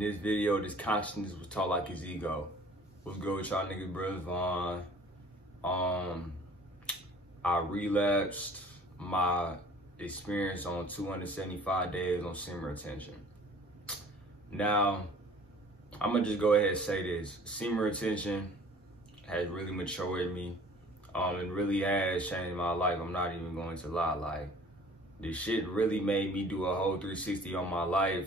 In this video, this consciousness was taught like his ego. What's good with y'all niggas, brother Vaughn? I relapsed my experience on 275 days on semen retention. Now, I'm gonna just go ahead and say this. Semen retention has really matured me. It really has changed my life. I'm not even going to lie. Like, this shit really made me do a whole 360 on my life.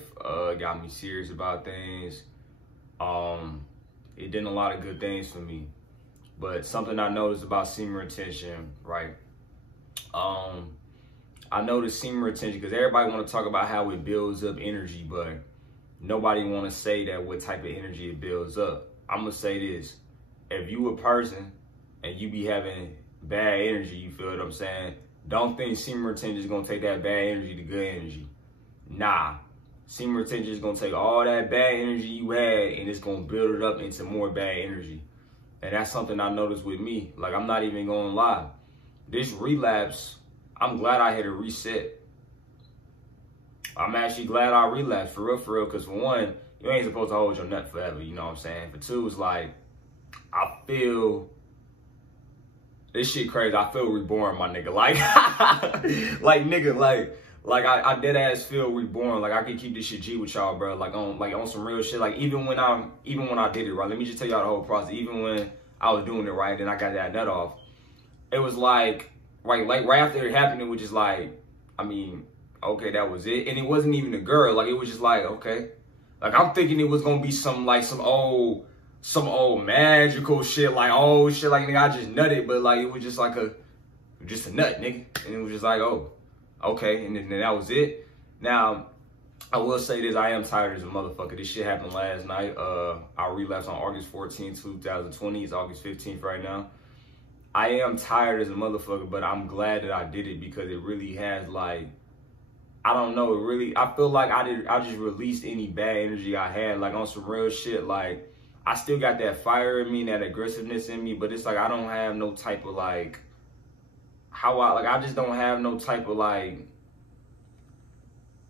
Got me serious about things. It did a lot of good things for me. But something I noticed about semen retention, right? I noticed semen retention because everybody want to talk about how it builds up energy, but nobody want to say that what type of energy it builds up. I'm gonna say this: if you a person and you be having bad energy, you feel what I'm saying? Don't think semen retention is gonna take that bad energy to good energy. Nah, semen retention is gonna take all that bad energy you had and it's gonna build it up into more bad energy. And that's something I noticed with me. Like, I'm not even gonna lie. This relapse, I'm glad I had a reset. I'm actually glad I relapsed, for real, because for one, you ain't supposed to hold your nut forever, you know what I'm saying? For two, it's like, I feel, this shit crazy, I feel reborn, my nigga. Like, I dead ass feel reborn. Like, I can keep this shit G with y'all, bro. Like on some real shit. Like, even when I did it, right? Let me just tell y'all the whole process. Even when I was doing it, right, and I got that nut off, it was like right after it happened, it was just like, I mean, okay, that was it. And it wasn't even a girl. Like, it was just like, okay. Like, I'm thinking it was gonna be some old magical shit, like, oh shit, like, nigga, I just nutted, but like, it was just like a nut, nigga. And it was just like, oh, okay, and then that was it. Now, I will say this, I am tired as a motherfucker. This shit happened last night. I relapsed on August 14, 2020. It's August 15th right now. I am tired as a motherfucker, but I'm glad that I did it because it really has, like, I don't know, I feel like I just released any bad energy I had, like, on some real shit. Like, I still got that fire in me and that aggressiveness in me, but it's like I don't have no type of, like, I just don't have no type of, like,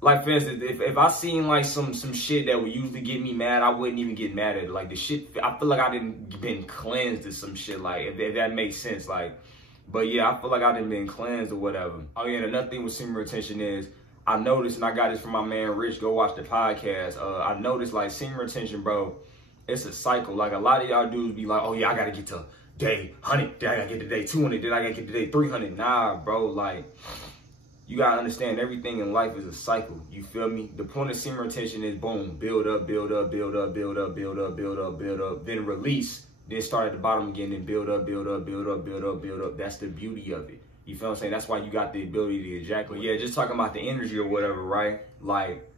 for instance, if I seen like some shit that would usually get me mad, I wouldn't even get mad at it. Like, the shit, I feel like I didn't been cleansed or some shit, like, if that makes sense. Like, but yeah, I feel like I didn't been cleansed or whatever. Oh yeah, and another thing with semen retention is, I noticed, and I got this from my man Rich, go watch the podcast. I noticed, like, semen retention, bro, it's a cycle. Like, a lot of y'all dudes be like, oh yeah, I gotta get to day 100, then I gotta get to day 200, then I gotta get to day 300. Nah, bro, like, you gotta understand, everything in life is a cycle. You feel me? The point of semen retention is, boom, build up, build up, build up, build up, build up, build up, build up, then release, then start at the bottom again, then build up, build up, build up, build up, build up. That's the beauty of it. You feel what I'm saying? That's why you got the ability to ejaculate. Yeah, just talking about the energy or whatever, right? Like,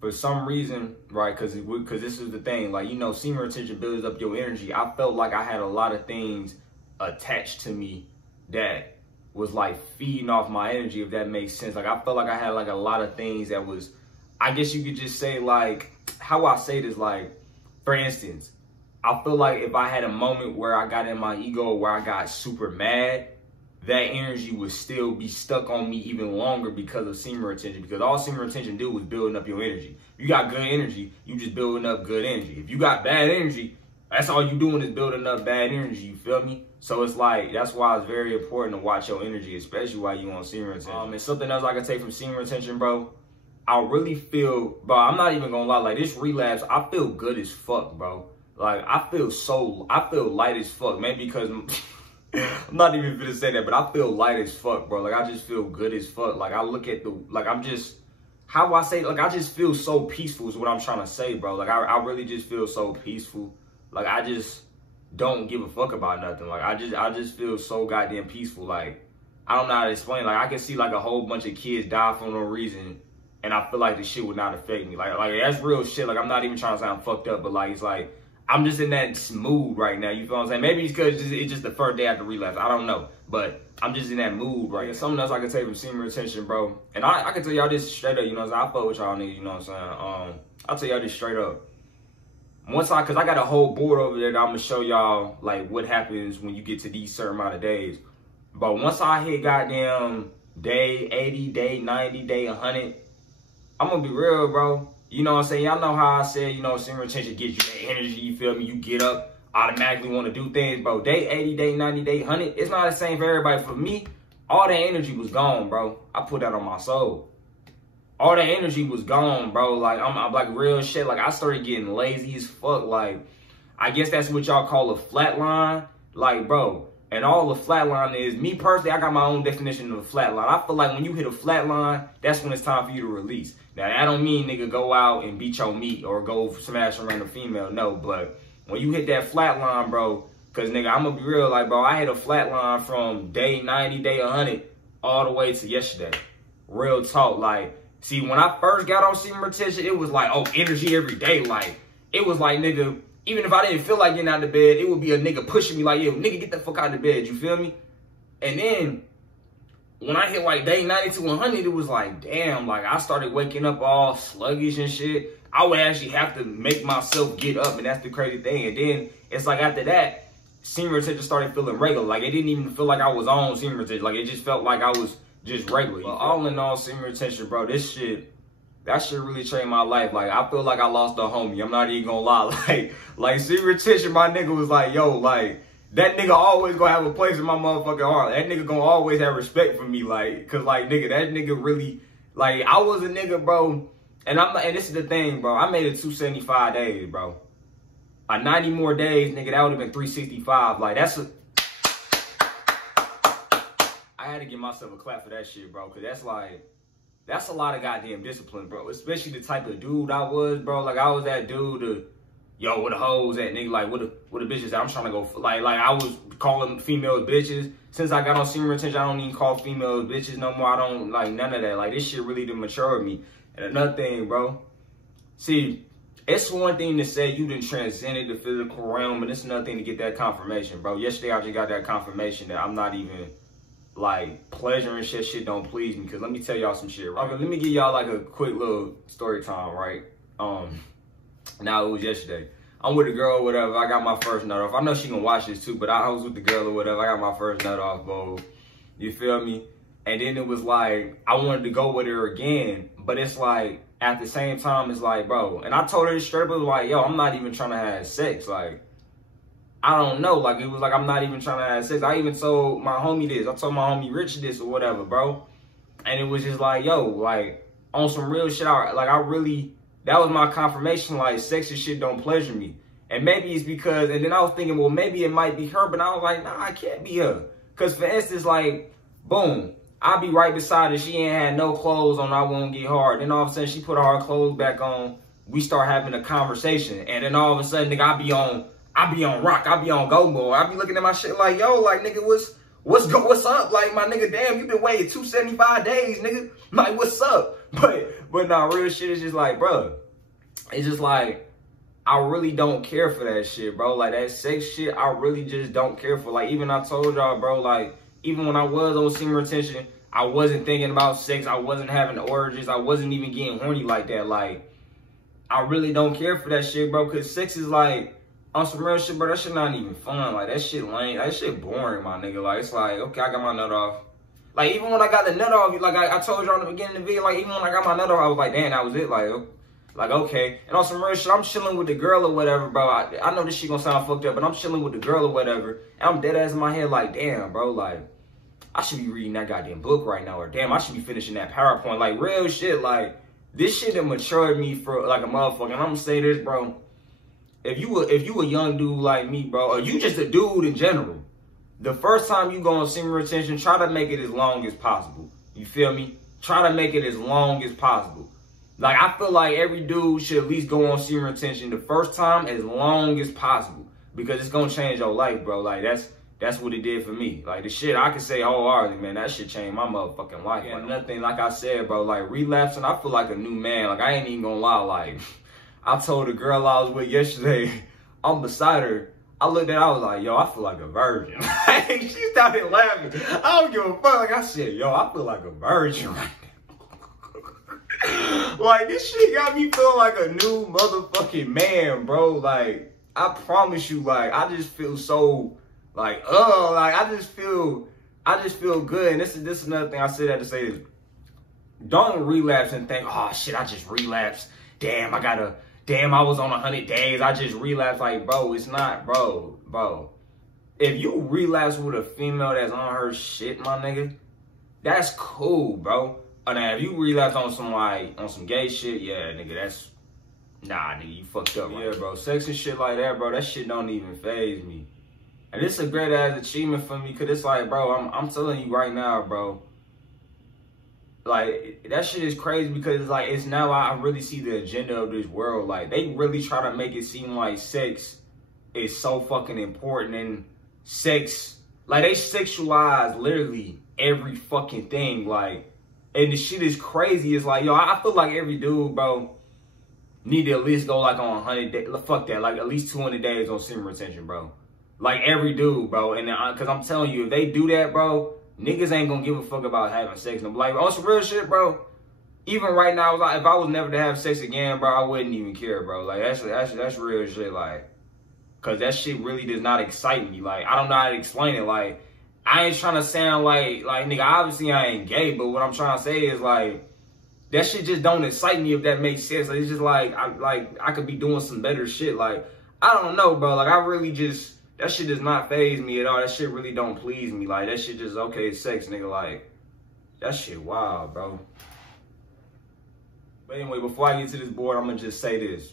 for some reason, right, because this is the thing, like, you know, semen retention builds up your energy. I felt like I had a lot of things attached to me that was like feeding off my energy, if that makes sense. Like, I felt like I had like a lot of things that was, I guess you could just say, like, how I say this, like, for instance, I feel like if I had a moment where I got in my ego, where I got super mad, that energy would still be stuck on me even longer because of semen retention. Because all semen retention do is building up your energy. If you got good energy, you just building up good energy. If you got bad energy, that's all you doing is building up bad energy, you feel me? So it's like, that's why it's very important to watch your energy, especially while you on semen retention. And something else I can take from semen retention, bro, I really feel, bro, I'm not even gonna lie, like, this relapse, I feel good as fuck, bro. Like, I feel light as fuck, maybe because, I'm not even gonna say that, but I feel light as fuck, bro. Like, I just feel good as fuck. Like, I look at like, I'm just, how I say, like, I just feel so peaceful is what I'm trying to say, bro. Like, I really just feel so peaceful. Like, I just don't give a fuck about nothing. Like, I just feel so goddamn peaceful. Like, I don't know how to explain. Like, I can see, like, a whole bunch of kids die for no reason, and I feel like this shit would not affect me. Like that's real shit. Like, I'm not even trying to sound fucked up, but, like, it's like, I'm just in that mood right now. You feel what I'm saying? Maybe it's because it's just the first day after relapse. I don't know. But I'm just in that mood right now. Something else I can take from semen retention, bro. And I can tell y'all this straight up, you know what I'm saying? I fuck with y'all niggas, you know what I'm saying? I'll tell y'all this straight up. Cause I got a whole board over there that I'm gonna show y'all, like, what happens when you get to these certain amount of days. But once I hit goddamn day 80, day 90, day 100, I'm gonna be real, bro. You know what I'm saying? Y'all know how I said, you know, semen retention gives you that energy, you feel me? You get up, automatically want to do things, bro. Day 80, day 90, day 100, it's not the same for everybody. For me, all that energy was gone, bro. I put that on my soul. All that energy was gone, bro. Like, I'm like real shit. Like, I started getting lazy as fuck. Like, I guess that's what y'all call a flatline. Like, bro, and all the flatline is, me personally, I got my own definition of a flatline. I feel like when you hit a flatline, that's when it's time for you to release. Now, that don't mean, nigga, go out and beat your meat or go smash a random female. No, but when you hit that flatline, bro, because, nigga, I'm going to be real. Like, bro, I hit a flatline from day 90, day 100, all the way to yesterday. Real talk. Like, see, when I first got on semen retention, it was like, oh, energy every day. Like, it was like, nigga, even if I didn't feel like getting out of bed, it would be a nigga pushing me like, yo, nigga, get the fuck out of bed. You feel me? And then when I hit like day 90 to 100, it was like, damn, like I started waking up all sluggish and shit. I would actually have to make myself get up, and that's the crazy thing. And then it's like after that, semen retention started feeling regular. Like it didn't even feel like I was on semen retention. Like it just felt like I was just regular. But all in all, semen retention, bro, that shit really changed my life. Like, I feel like I lost a homie. I'm not even gonna lie. Like semen retention, my nigga was like, yo, like, that nigga always gonna have a place in my motherfucking heart. That nigga gonna always have respect for me. Like, cause like, nigga, that nigga really, like, I was a nigga, bro. And this is the thing, bro. I made it 275 days, bro. 90 more days, nigga, that would have been 365. Like, I had to give myself a clap for that shit, bro. Cause that's a lot of goddamn discipline, bro. Especially the type of dude I was, bro. Like, I was that dude, yo, where the hoes at, nigga? Like, where the bitches at? I'm trying to go, like I was calling females bitches. Since I got on semen retention, I don't even call females bitches no more. I don't, like, none of that. Like, this shit really done matured me. And another thing, bro. See, it's one thing to say you done transcended the physical realm, and it's another thing to get that confirmation, bro. Yesterday, I just got that confirmation that I'm not even, like, pleasure and shit don't please me. Because let me tell y'all some shit, right? Okay, let me give y'all, like, a quick little story time, right? Now, it was yesterday. I'm with a girl or whatever. I got my first nut off. I know she gonna watch this too, but I was with the girl or whatever. I got my first nut off, bro. You feel me? And then it was like, I wanted to go with her again. But it's like, at the same time, it's like, bro. And I told her straight up, it was like, yo, I'm not even trying to have sex. Like, I don't know. Like, it was like, I'm not even trying to have sex. I even told my homie this. I told my homie Rich this or whatever, bro. And it was just like, yo, like, on some real shit, that was my confirmation, like, sex and shit don't pleasure me. And maybe it's because, and then I was thinking, well, maybe it might be her, but I was like, nah, I can't be her. Because, for instance, like, boom, I'll be right beside her. She ain't had no clothes on, I won't get hard. Then all of a sudden, she put all her clothes back on. We start having a conversation. And then all of a sudden, nigga, I be on rock. I be on go mode. I be looking at my shit like, yo, like, nigga, what's up? Like, my nigga, damn, you been waiting 275 days, nigga. Like, what's up? But nah, real shit is just like, bro, it's just like, I really don't care for that shit, bro. Like, that sex shit, I really just don't care for. Like, even I told y'all, bro, like, even when I was on semen retention, I wasn't thinking about sex. I wasn't having orgies. I wasn't even getting horny like that. Like, I really don't care for that shit, bro, because sex is like, on some real shit, bro, that shit not even fun. Like, that shit lame. That shit boring, my nigga. Like, it's like, okay, I got my nut off. Like, even when I got the nut off, like I told you on the beginning of the video, like, even when I got my nut off, I was like, damn, that was it. Like, okay. And on some real shit, I'm chilling with the girl or whatever, bro. I know this shit gonna sound fucked up, but I'm chilling with the girl or whatever. And I'm dead ass in my head like, damn, bro, like, I should be reading that goddamn book right now. Or, damn, I should be finishing that PowerPoint. Like, real shit, like, this shit that matured me for, like, a motherfucker. And I'm gonna say this, bro. If you a young dude like me, bro, or you just a dude in general, the first time you go on semen retention, try to make it as long as possible. You feel me? Try to make it as long as possible. Like, I feel like every dude should at least go on semen retention the first time as long as possible. Because it's gonna change your life, bro. Like, that's what it did for me. Like, the shit, I can say wholeheartedly, man, that shit changed my motherfucking life. And another thing, like I said, bro, like, relapsing, I feel like a new man. Like, I ain't even gonna lie, like, I told the girl I was with yesterday, I'm beside her. I looked at her, I was like, yo, I feel like a virgin. She started laughing. I don't give a fuck. Like, I said, yo, I feel like a virgin right now. Like, this shit got me feeling like a new motherfucking man, bro. Like, I promise you, like, I just feel so, like, I just feel good. And this is another thing I said that to say this. Don't relapse and think, oh, shit, I just relapsed. damn, I was on 100 days. I just relapsed. Like, bro, it's not, bro. If you relapse with a female that's on her shit, my nigga, that's cool, bro. Now, if you relapse on some gay shit, yeah, nigga, that's, nah, nigga, you fucked up. Right? Yeah, bro, sex and shit like that, bro, that shit don't even faze me. And it's a great ass achievement for me, cause it's like, bro, I'm telling you right now, bro. Like, that shit is crazy because it's like, it's now I really see the agenda of this world. Like, they really try to make it seem like sex is so fucking important, and sex, like, they sexualize literally every fucking thing. Like, and the shit is crazy. It's like, yo, I feel like every dude, bro, need to at least go like on 100 days. Fuck that, like at least 200 days on semen retention, bro. Like every dude, bro. And cause I'm telling you, if they do that, bro, niggas ain't gonna give a fuck about having sex. Like, on some real shit, bro. Even right now, like, if I was never to have sex again, bro, I wouldn't even care, bro. Like, that's real shit, like. Cause that shit really does not excite me. Like, I don't know how to explain it. Like, I ain't trying to sound like nigga, obviously I ain't gay, but what I'm trying to say is, like, that shit just don't excite me, if that makes sense. Like, it's just like I could be doing some better shit. Like, I don't know, bro. Like, I really just, that shit does not faze me at all. That shit really don't please me. Like, that shit just, okay, it's sex, nigga. Like, that shit wild, bro. But anyway, before I get to this board, I'm gonna just say this.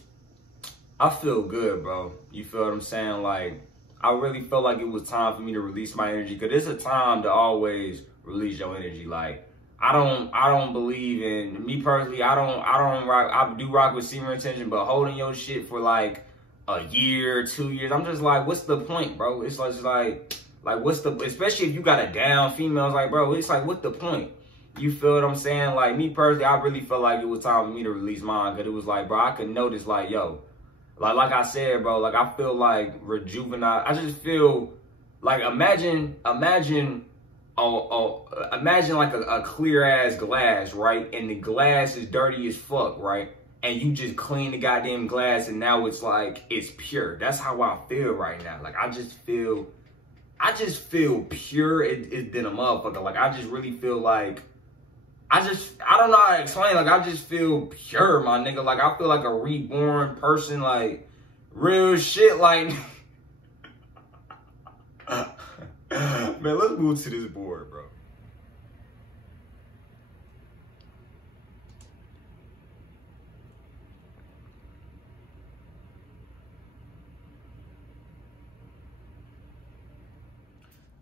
I feel good, bro. You feel what I'm saying? Like, I really felt like it was time for me to release my energy, because it's a time to always release your energy. Like, I don't believe in, me personally, I do rock with semen retention, but holding your shit for like a year, 2 years, I'm just like, what's the point, bro? It's just like what's the, especially if you got a down female, it's like, bro, it's like, what's the point? You feel what I'm saying? Like, me personally, I really felt like it was time for me to release mine, because it was like, bro, I could notice, like, yo, like I said, bro, like, I feel like rejuvenated. I just feel like, imagine like a clear ass glass, right? And the glass is dirty as fuck, right? And you just clean the goddamn glass, and now it's like, it's pure. That's how I feel right now. Like, I just feel pure than a motherfucker. Like, I just really feel like, I don't know how to explain. Like, I just feel pure, my nigga. Like, I feel like a reborn person. Like, real shit. Like, man, let's move to this board, bro.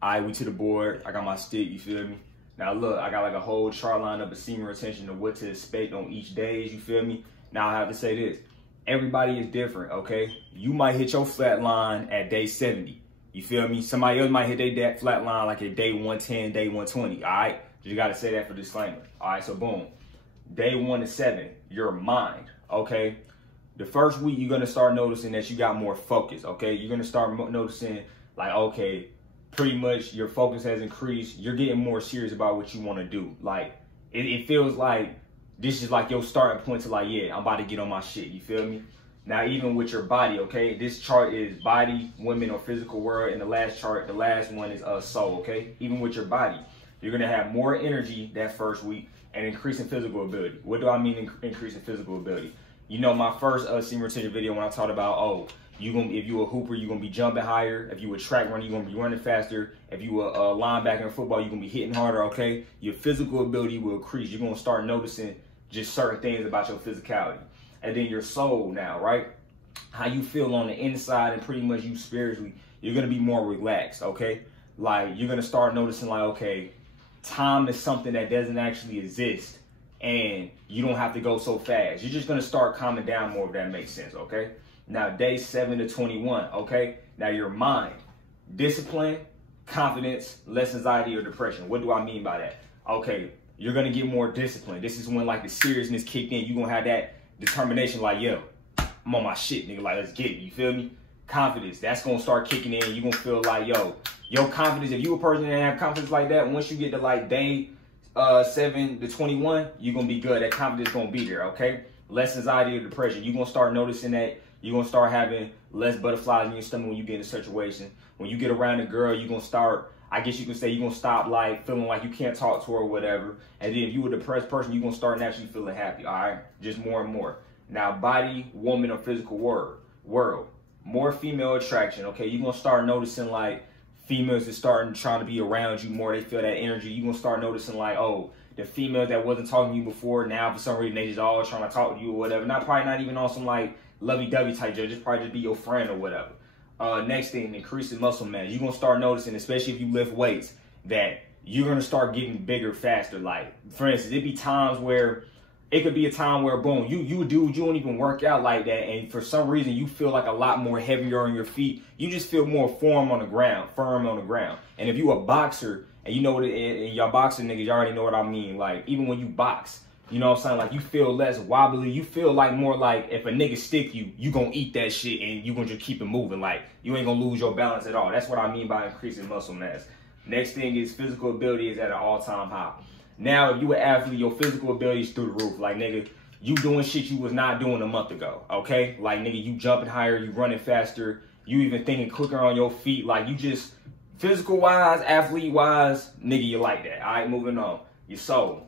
All right, we to the board. I got my stick, you feel me? Now look, I got like a whole chart line up of semen retention of what to expect on each days, you feel me? Now I have to say this, everybody is different, okay? You might hit your flat line at day 70, you feel me? Somebody else might hit their flat line like at day 110, day 120, all right? You gotta say that for disclaimer. All right, so boom. Day 1 to 7, your mind, okay? The first week, you're gonna start noticing that you got more focus, okay? You're gonna start noticing like, okay, pretty much your focus has increased. You're getting more serious about what you want to do. Like, it feels like this is like your starting point to like, yeah, I'm about to get on my shit. You feel me? Now, even with your body, okay? This chart is body, women, or physical world. And the last chart, the last one is soul, okay? Even with your body, you're going to have more energy that first week and increasing physical ability. What do I mean increasing physical ability? You know, my first semen retention video when I talked about, oh, if you a hooper, you're gonna be jumping higher. If you a track runner, you're gonna be running faster. If you a linebacker in football, you're gonna be hitting harder, okay? Your physical ability will increase. You're gonna start noticing just certain things about your physicality. And then your soul now, right? How you feel on the inside and pretty much you spiritually, you're gonna be more relaxed, okay? Like, you're gonna start noticing like, okay, time is something that doesn't actually exist and you don't have to go so fast. You're just gonna start calming down more, if that makes sense, okay? Now, day 7 to 21, okay? Now, your mind, discipline, confidence, less anxiety or depression. What do I mean by that? Okay, you're going to get more discipline. This is when, like, the seriousness kicked in. You're going to have that determination, like, yo, I'm on my shit, nigga. Like, let's get it. You feel me? Confidence, that's going to start kicking in. You're going to feel like, yo, your confidence, if you a person that have confidence like that, once you get to, like, day 7 to 21, you're going to be good. That confidence going to be there, okay? Less anxiety or depression. You're going to start noticing that. You're going to start having less butterflies in your stomach when you get in a situation. When you get around a girl, you're going to start, I guess you can say, you're going to stop like feeling like you can't talk to her or whatever. And then if you a depressed person, you're going to start naturally feeling happy, all right? Just more and more. Now, body, woman, or physical world. More female attraction, okay? You're going to start noticing, like, females is starting trying to be around you more. They feel that energy. You're going to start noticing, like, oh, the female that wasn't talking to you before, now for some reason they just all trying to talk to you or whatever. Probably not even on some, like, lovey-dovey type job. Just probably just be your friend or whatever. Next thing, increasing muscle mass. You're going to start noticing, especially if you lift weights, that you're going to start getting bigger faster. Like, for instance, it'd be times where it could be a time where, boom, you don't even work out like that, and for some reason you feel like a lot more heavier on your feet. You just feel more firm on the ground. And if you a boxer, and you know what, and y'all boxing niggas, you already know what I mean. Like, even when you box, you know what I'm saying? Like, you feel less wobbly. You feel like more like if a nigga stick you, you gonna eat that shit and you gonna just keep it moving. Like, you ain't gonna lose your balance at all. That's what I mean by increasing muscle mass. Next thing is physical ability is at an all-time high. Now, if you an athlete, your physical ability is through the roof. Like, nigga, you doing shit you was not doing a month ago, okay? Like, nigga, you jumping higher, you running faster, you even thinking quicker on your feet. Like, you just, physical-wise, athlete-wise, nigga, you like that. All right, moving on. Your soul.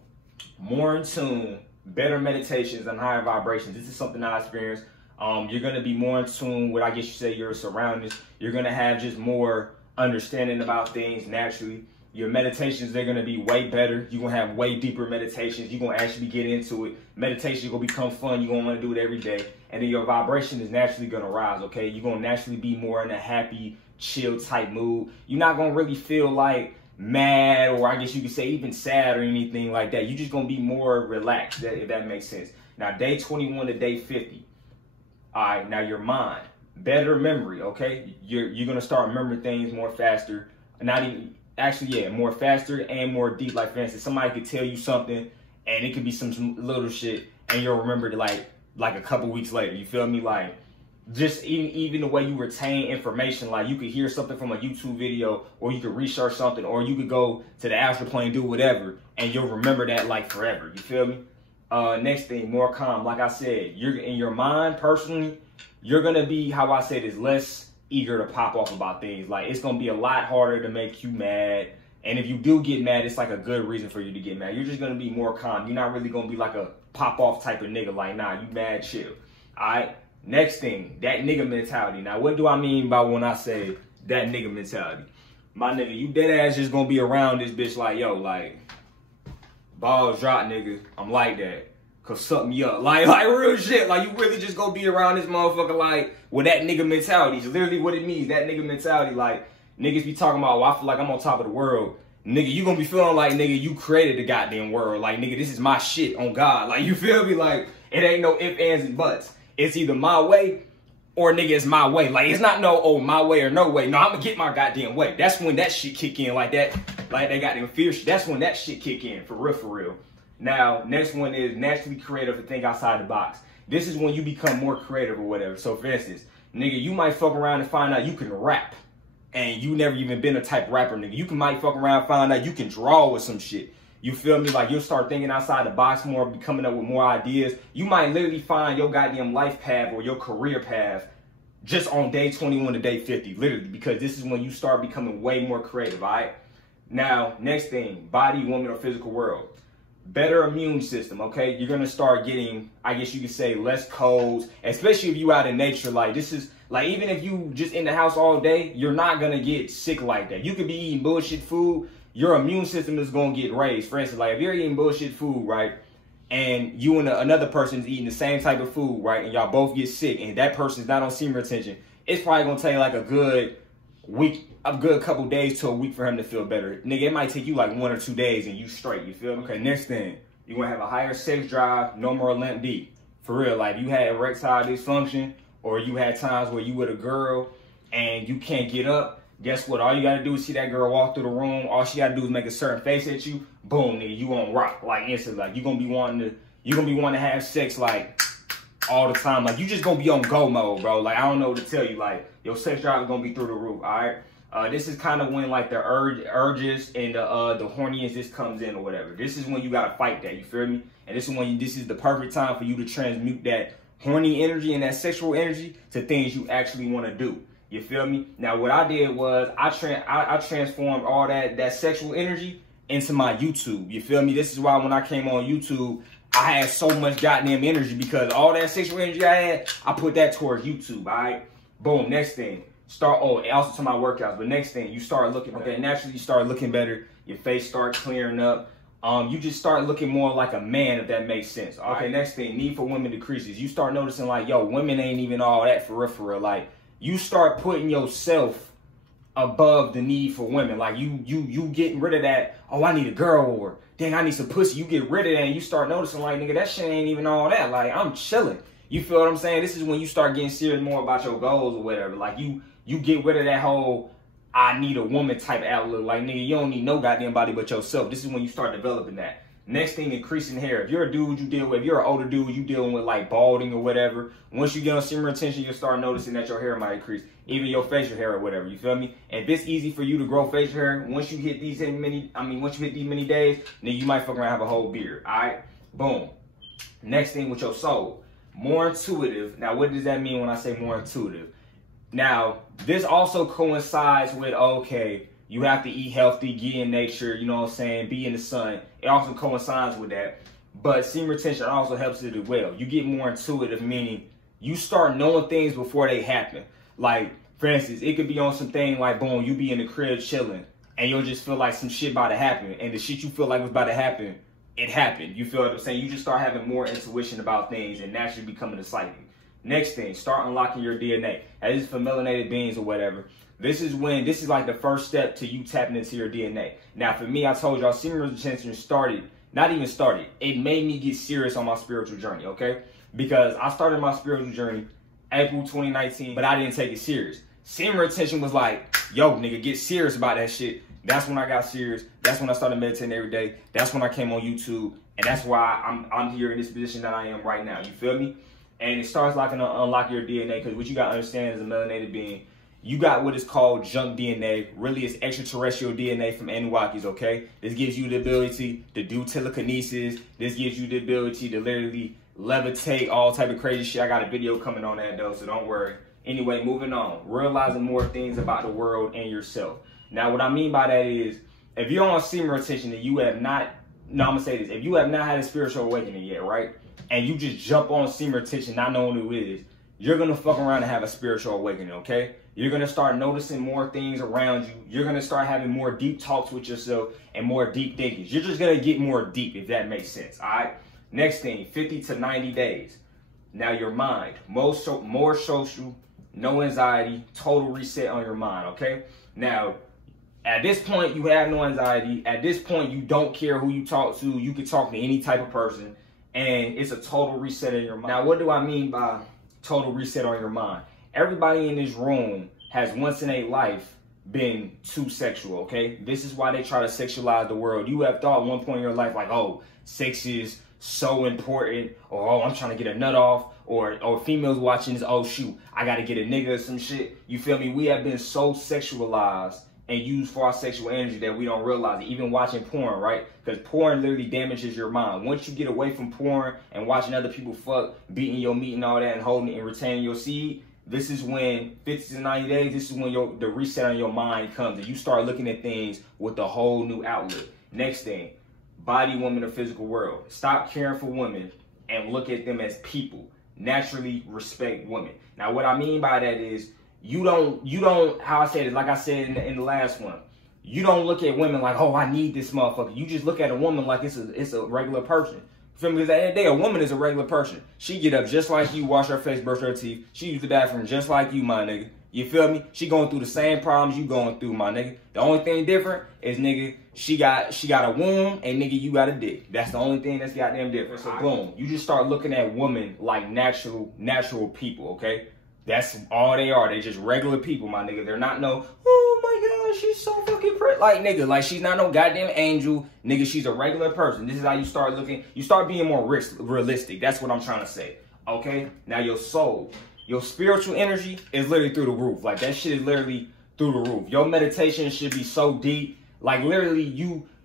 More in tune, better meditations, and higher vibrations. This is something I experienced. You're going to be more in tune with, I guess you say, your surroundings. You're going to have just more understanding about things naturally. Your meditations, they're going to be way better. You're going to have way deeper meditations. You're going to actually get into it. Meditation is going to become fun. You're going to want to do it every day. And then your vibration is naturally going to rise, okay? You're going to naturally be more in a happy, chill type mood. You're not going to really feel like mad, or I guess you could say even sad or anything like that. You're just going to be more relaxed, if that makes sense. Now, day 21 to day 50. All right, now your mind. Better memory, okay? You're going to start remembering things more faster. Not even... Actually, yeah, more faster and more deep. Like, for instance, somebody could tell you something, and it could be some little shit, and you'll remember it like a couple weeks later. You feel me? Like, just even the way you retain information. Like, you could hear something from a YouTube video, or you could research something, or you could go to the astral plane, do whatever, and you'll remember that like forever. You feel me? Next thing, more calm. Like I said, you're in your mind personally, you're gonna be, how I say this, less eager to pop off about things. Like, it's gonna be a lot harder to make you mad, and if you do get mad, it's like a good reason for you to get mad. You're just gonna be more calm. You're not really gonna be like a pop off type of nigga. Like, nah, you mad, chill. All right, next thing, that nigga mentality. Now, what do I mean by when I say that nigga mentality? My nigga, you dead ass just gonna be around this bitch like, yo, like, balls drop, nigga, I'm like that, cause something me up, like real shit. Like, you really just gonna be around this motherfucker like with that nigga mentality. It's literally what it means, that nigga mentality. Like, niggas be talking about, well, I feel like I'm on top of the world. Nigga, you gonna be feeling like, nigga, you created the goddamn world. Like, nigga, this is my shit on God. Like, you feel me? Like, it ain't no ifs, ands, and buts. It's either my way or, nigga, it's my way. Like, it's not no, oh, my way or no way. No, I'm gonna get my goddamn way. That's when that shit kick in, like that goddamn fear shit. That's when that shit kick in, for real, for real. Now, next one is naturally creative to think outside the box. This is when you become more creative or whatever. So, for instance, nigga, you might fuck around and find out you can rap, and you never even been a type rapper, nigga. You might fuck around and find out you can draw with some shit. You feel me? Like, you'll start thinking outside the box more, be coming up with more ideas. You might literally find your goddamn life path or your career path just on day 21 to day 50, literally, because this is when you start becoming way more creative, all right? Now, next thing, body, woman, or physical world. Better immune system, okay? You're gonna start getting, I guess you could say, less colds, especially if you out in nature. Like, this is, like, even if you just in the house all day, you're not gonna get sick like that. You could be eating bullshit food, your immune system is gonna get raised. For instance, like, if you're eating bullshit food, right, and you and another person's eating the same type of food, right, and y'all both get sick, and that person's not on semen retention, it's probably gonna take like a good week, a good couple days to a week for him to feel better. Nigga, it might take you like 1 or 2 days and you straight, you feel me? Okay, next thing, you're gonna have a higher sex drive, no more limp D. For real, like, you had erectile dysfunction, or you had times where you with a girl and you can't get up, guess what? All you gotta do is see that girl walk through the room, all she gotta do is make a certain face at you, boom, nigga, you on rock, like, instantly. Like, you're gonna be wanting to have sex, like, all the time. Like, you just gonna be on go mode, bro. Like, I don't know what to tell you. Like, your sex drive is gonna be through the roof, all right? This is kind of when, like, the urges and the horniness just comes in or whatever. This is when you gotta fight that, you feel me? And this is when this is the perfect time for you to transmute that horny energy and that sexual energy to things you actually want to do. You feel me? Now, what I did was I transformed all that sexual energy into my YouTube. You feel me? This is why when I came on YouTube, I had so much goddamn energy because all that sexual energy I had, I put that towards YouTube, all right? Boom, next thing. Also to my workouts, but next thing, you start looking, okay, naturally you start looking better. Your face start clearing up. You just start looking more like a man, if that makes sense. Okay, next thing, need for women decreases. You start noticing like, yo, women ain't even all that for real. Like, you start putting yourself above the need for women. Like, you getting rid of that, oh, I need a girl, or dang, I need some pussy. You get rid of that and you start noticing like, nigga, that shit ain't even all that. Like, I'm chilling. You feel what I'm saying? This is when you start getting serious more about your goals or whatever. Like, you get rid of that whole I need a woman type outlook. Like, nigga, you don't need no goddamn body but yourself. This is when you start developing that. Next thing, increasing hair. If you're a dude you deal with, if you're an older dude, you dealing with like balding or whatever, once you get on semen retention, you'll start noticing that your hair might increase. Even your facial hair or whatever, you feel me? And if it's easy for you to grow facial hair, once you hit these many days, then you might fuck around have a whole beard, all right? Boom. Next thing with your soul. More intuitive. Now, what does that mean when I say more intuitive? Now, this also coincides with, okay, you have to eat healthy, get in nature, you know what I'm saying, be in the sun. It also coincides with that. But semen retention also helps it as well. You get more intuitive, meaning you start knowing things before they happen. Like, for instance, it could be on some thing like, boom, you be in the crib chilling, and you'll just feel like some shit about to happen. And the shit you feel like was about to happen, it happened. You feel what I'm saying? You just start having more intuition about things and naturally becoming a psychic. Next thing, start unlocking your DNA. As for melanated beings or whatever, this is like the first step to you tapping into your DNA. Now, for me, I told y'all, semen retention it made me get serious on my spiritual journey, okay? Because I started my spiritual journey April 2019, but I didn't take it serious. Semen retention was like, yo, nigga, get serious about that shit. That's when I got serious. That's when I started meditating every day. That's when I came on YouTube. And that's why I'm here in this position that I am right now. You feel me? And it starts like an unlock your DNA, because what you got to understand as a melanated being, you got what is called junk DNA. Really, it's extraterrestrial DNA from Anunnakis, okay? This gives you the ability to do telekinesis. This gives you the ability to literally levitate, all type of crazy shit. I got a video coming on that, though, so don't worry. Anyway, moving on. Realizing more things about the world and yourself. Now, what I mean by that is, if you're on semen retention and you have not, no, I'm going to say this. If you have not had a spiritual awakening yet, right? And you just jump on semen retention not knowing who it is, you're going to fuck around and have a spiritual awakening, okay? You're going to start noticing more things around you. You're going to start having more deep talks with yourself and more deep thinkings. You're just going to get more deep, if that makes sense, all right? Next thing, 50 to 90 days. Now, your mind, more social, no anxiety, total reset on your mind, okay? Now, at this point, you have no anxiety. At this point, you don't care who you talk to. You can talk to any type of person, and it's a total reset in your mind. Now, what do I mean by total reset on your mind? Everybody in this room has once in a life been too sexual, okay? This is why they try to sexualize the world. You have thought at one point in your life like, oh, sex is so important, or oh, I'm trying to get a nut off, or females watching this, oh shoot, I gotta get a nigga or some shit. You feel me? We have been so sexualized and used for our sexual energy that we don't realize it. Even watching porn, right? Because porn literally damages your mind. Once you get away from porn and watching other people fuck, beating your meat and all that, and holding it and retaining your seed, this is when 50 to 90 days, this is when the reset on your mind comes, and you start looking at things with a whole new outlook. Next thing, body, woman, or physical world. Stop caring for women and look at them as people. Naturally respect women. Now, what I mean by that is, you don't, how I said it, like I said in the last one, you don't look at women like, oh, I need this motherfucker. You just look at a woman like it's a regular person. Feel me? Because at the end of the day, a woman is a regular person. She get up just like you, wash her face, brush her teeth. She use the bathroom just like you, my nigga. You feel me? She going through the same problems you going through, my nigga. The only thing different is, nigga, she got a womb, and nigga, you got a dick. That's the only thing that's goddamn different. So boom, you just start looking at women like natural people, okay? That's all they are. They just regular people, my nigga. They're not no, oh my God, she's so fucking pretty. Like, nigga, like she's not no goddamn angel. Nigga, she's a regular person. This is how you start looking. You start being more realistic. That's what I'm trying to say, okay? Now, your soul, your spiritual energy is literally through the roof. Like, that shit is literally through the roof. Your meditation should be so deep. Like, literally,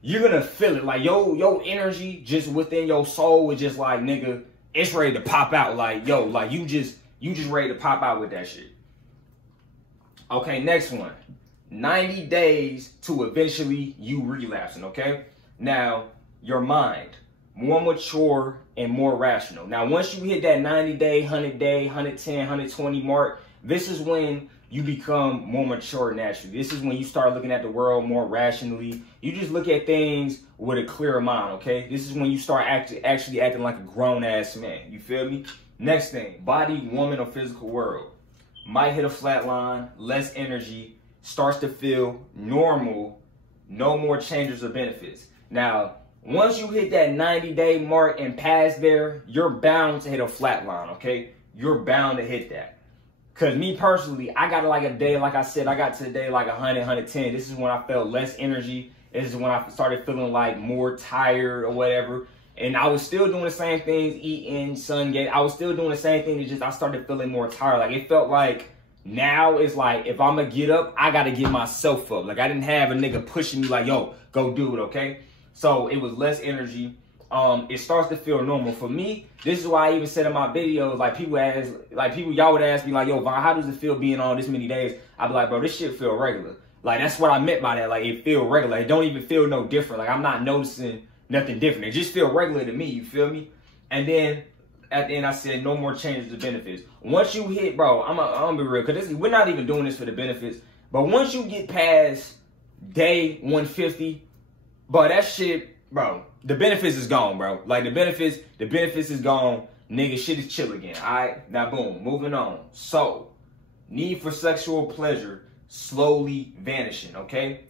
you're going to feel it. Like, your energy just within your soul is just like, nigga, it's ready to pop out. Like, yo, like, you just ready to pop out with that shit. Okay, next one. 90 days to eventually you relapsing, okay? Now, your mind. more mature, and more rational. Now, once you hit that 90-day, 100-day, 110, 120 mark, this is when you become more mature naturally. This is when you start looking at the world more rationally. You just look at things with a clearer mind, okay? This is when you start actually acting like a grown-ass man. You feel me? Next thing, body, woman, or physical world. Might hit a flat line, less energy, starts to feel normal, no more changes or benefits. Now, once you hit that 90-day mark and past there, you're bound to hit a flat line, okay? You're bound to hit that. Because me personally, I got like a day, like I said, I got to the day like 100, 110. This is when I felt less energy. This is when I started feeling like more tired or whatever. And I was still doing the same things, eating, sun gate. I was still doing the same thing. It's just I started feeling more tired. Like it felt like now it's like if I'm going to get up, I got to get myself up. Like I didn't have a nigga pushing me like, yo, go do it, okay? So it was less energy. It starts to feel normal. For me, this is why I even said in my videos, like y'all would ask me like, yo, Von, how does it feel being on this many days? I'd be like, bro, this shit feel regular. Like, that's what I meant by that. Like, it feel regular. It don't even feel no different. Like, I'm not noticing nothing different. It just feel regular to me, you feel me? And then, at the end, I said, no more changes to benefits. Once you hit, bro, I'm gonna be real, because we're not even doing this for the benefits, but once you get past day 150, bro, that shit, bro, the benefits is gone, bro. Like, the benefits is gone. Nigga, shit is chill again, all right? Now, boom, moving on. So, need for sexual pleasure slowly vanishing, okay?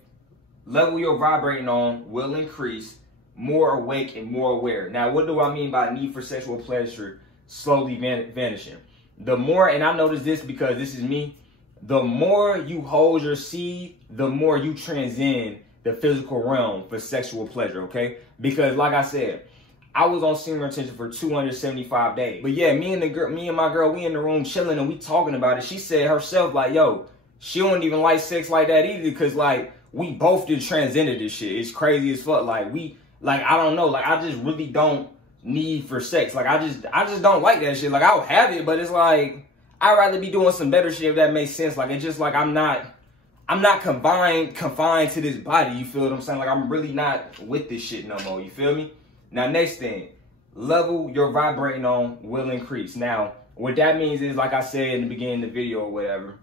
Level you're vibrating on will increase, more awake and more aware. Now, what do I mean by need for sexual pleasure slowly vanishing? The more, and I notice this because this is me, the more you hold your seed, the more you transcend the physical realm for sexual pleasure, okay? Because like I said, I was on semen retention for 275 days. But yeah, me and my girl, we in the room chilling and we talking about it. She said herself like, yo, she don't even like sex like that either because like we both just transcended this shit. It's crazy as fuck. Like I don't know, like I just really don't need for sex. Like I just don't like that shit. Like I'll have it, but it's like I'd rather be doing some better shit if that makes sense. Like it's just like I'm not confined to this body, you feel what I'm saying? Like I'm really not with this shit no more, you feel me? Now next thing, level you're vibrating on will increase. Now what that means is, like I said in the beginning of the video or whatever,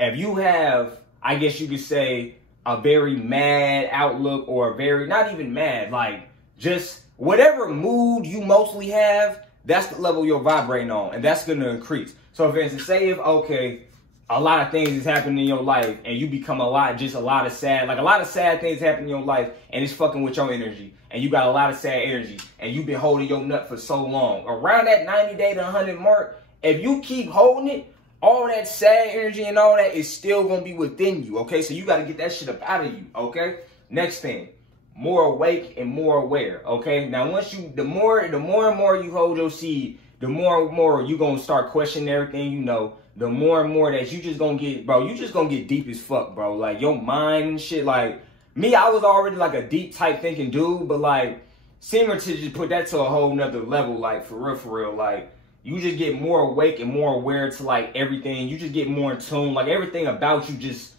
if you have, I guess you could say, a very mad outlook or a very, not even mad, like just whatever mood you mostly have, that's the level you're vibrating on, and that's going to increase. So for instance, say if, okay, a lot of things is happening in your life and you become a lot of sad things happen in your life and it's fucking with your energy and you got a lot of sad energy and you've been holding your nut for so long. Around that 90-day to 100 mark, if you keep holding it, all that sad energy and all that is still going to be within you, okay? So you got to get that shit up out of you, okay? Next thing, more awake and more aware, okay? Now, once you, the more and more you hold your seed, the more and more you going to start questioning everything you know, the more and more that you just going to get, bro, you just going to get deep as fuck, bro. Like, your mind and shit, like, me, I was already, like, a deep type thinking dude, but, like, seeming to just put that to a whole nother level, like, for real, like, you just get more awake and more aware to like everything. You just get more in tune. Like everything about you just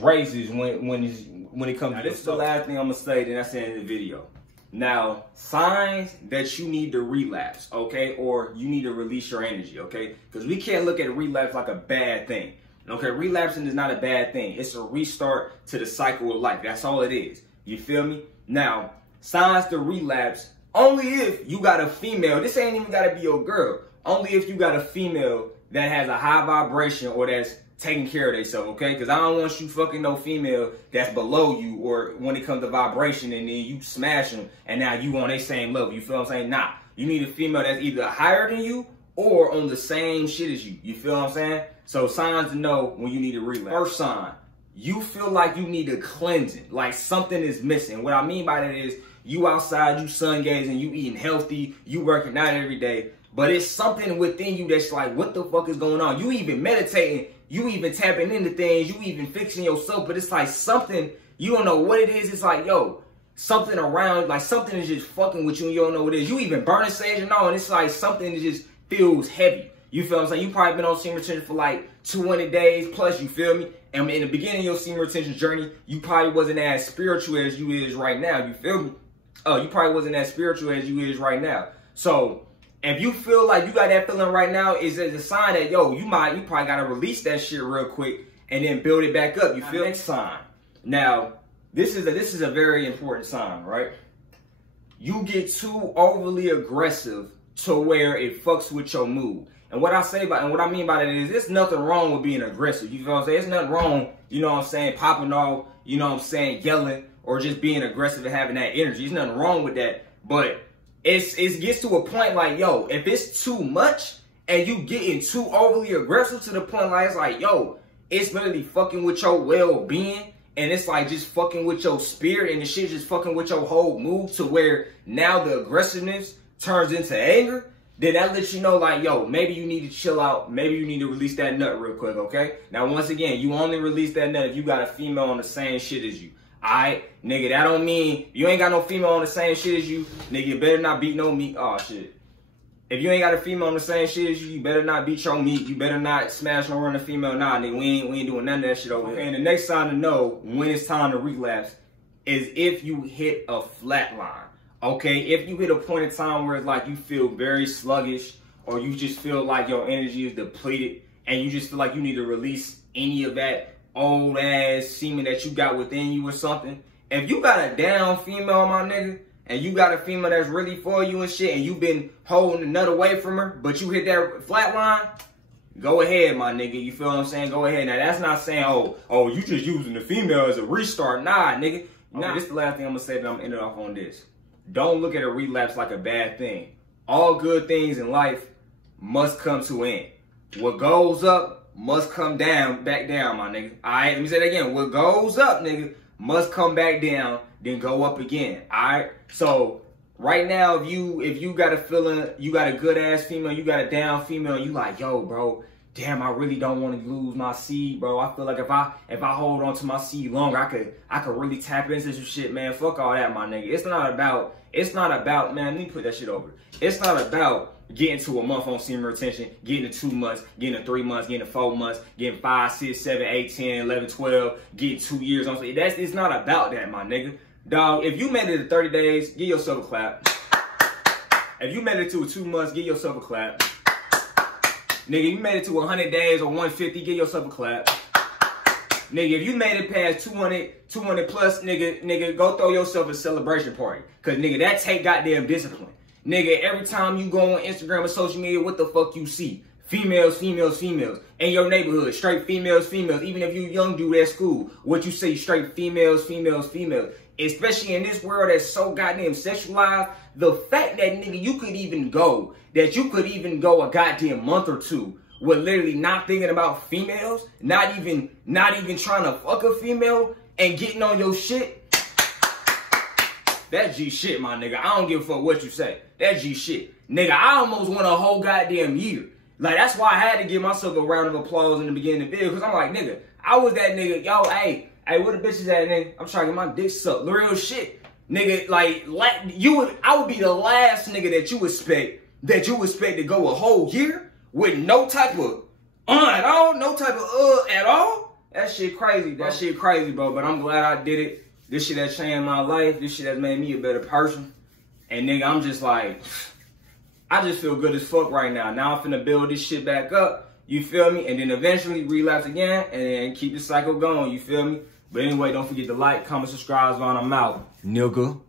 raises when it comes. Now, this is the last thing I'm gonna say. Then that's the end of the video. Now, signs that you need to relapse, okay, or you need to release your energy, okay, because we can't look at relapse like a bad thing. Okay, relapsing is not a bad thing. It's a restart to the cycle of life. That's all it is. You feel me? Now, signs to relapse only if you got a female. This ain't even gotta be your girl. Only if you got a female that has a high vibration or that's taking care of themselves, okay? Because I don't want you fucking no female that's below you or when it comes to vibration and then you smash them and now you on their same level. You feel what I'm saying? Nah. You need a female that's either higher than you or on the same shit as you. You feel what I'm saying? So signs to know when you need to relapse. First sign, you feel like you need a cleansing, like something is missing. What I mean by that is you outside, you sun gazing, you eating healthy, you working out every day. But it's something within you that's like, what the fuck is going on? You even meditating, you even tapping into things, you even fixing yourself, but it's like something, you don't know what it is. It's like, yo, something around, like something is just fucking with you and you don't know what it is. You even burning sage and all, and it's like something that just feels heavy. You feel what I'm saying? You probably been on semen retention for like 200 days plus, you feel me? And in the beginning of your semen retention journey, you probably wasn't as spiritual as you is right now, you feel me? you probably wasn't as spiritual as you is right now. So if you feel like you got that feeling right now, it's a sign that, yo, you probably got to release that shit real quick and then build it back up. You feel? Next sign. Now, this is a very important sign, right? You get too overly aggressive to where it fucks with your mood. And what I mean by that is there's nothing wrong with being aggressive. You know what I'm saying? There's nothing wrong, you know what I'm saying, popping off, you know what I'm saying, yelling, or just being aggressive and having that energy. There's nothing wrong with that. But it gets to a point like, yo, if it's too much and you getting too overly aggressive to the point like it's like, yo, it's literally fucking with your well-being, and it's like just fucking with your spirit, and the shit just fucking with your whole mood to where now the aggressiveness turns into anger, then that lets you know like, yo, maybe you need to chill out. Maybe you need to release that nut real quick, okay? Now, once again, you only release that nut if you got a female on the same shit as you. Alright, nigga, that don't mean you ain't got no female on the same shit as you. Nigga, you better not beat no meat. Oh, shit. If you ain't got a female on the same shit as you, you better not beat your meat. You better not smash or run a female. Nah, nigga, we ain't doing none of that shit over here. And the next sign to know when it's time to relapse is if you hit a flat line. Okay, if you hit a point in time where it's like you feel very sluggish, or you just feel like your energy is depleted, and you just feel like you need to release any of that old ass semen that you got within you or something. If you got a down female, my nigga, and you got a female that's really for you and shit, and you been holding the nut away from her, but you hit that flat line, go ahead, my nigga. You feel what I'm saying? Go ahead. Now, that's not saying, oh, you just using the female as a restart. Nah, nigga. Nah, this is the last thing I'm going to say, that I'm ending off on this. Don't look at a relapse like a bad thing. All good things in life must come to an end. What goes up must come down, back down, my nigga. All right, let me say that again. What goes up, nigga, must come back down, then go up again. All right. So right now, if you got a feeling, you got a good ass female, you got a down female, you like, yo, bro, damn, I really don't want to lose my seed, bro. I feel like if I hold on to my seed longer, I could really tap into some shit, man. Fuck all that, my nigga. It's not about, man, let me put that shit over. It's not about getting to a month on semen retention, getting to 2 months, getting to 3 months, getting to 4 months, getting 5, 6, 7, 8, 10, 11, 12, getting 2 years on. It's not about that, my nigga. Dog, if you made it to 30 days, give yourself a clap. If you made it to 2 months, give yourself a clap. Nigga, you made it to 100 days or 150, give yourself a clap. Nigga, if you made it past 200 plus, nigga, go throw yourself a celebration party. Cause nigga, that take goddamn discipline. Nigga, every time you go on Instagram or social media, what the fuck you see? Females, females, females. In your neighborhood, straight females, females. Even if you young dude at school, what you see, straight females, females, females. Especially in this world that's so goddamn sexualized, the fact that, nigga, you could even go a goddamn month or two with literally not thinking about females, not even trying to fuck a female and getting on your shit. That's G shit, my nigga. I don't give a fuck what you say. That's G shit. Nigga, I almost went a whole goddamn year. Like, that's why I had to give myself a round of applause in the beginning of the video, because I'm like, nigga, I was that nigga, yo, hey, where the bitches at, nigga? I'm trying to get my dick sucked. Real shit. Nigga, I would be the last nigga that you expect to go a whole year with no type of at all, no type of at all. That shit crazy. That shit crazy, bro. But I'm glad I did it. This shit has changed my life. This shit has made me a better person. And nigga, I'm just like, I just feel good as fuck right now. Now I'm finna build this shit back up. You feel me? And then eventually relapse again and then keep the cycle going. You feel me? But anyway, don't forget to like, comment, subscribe, and I'm out. Nigga.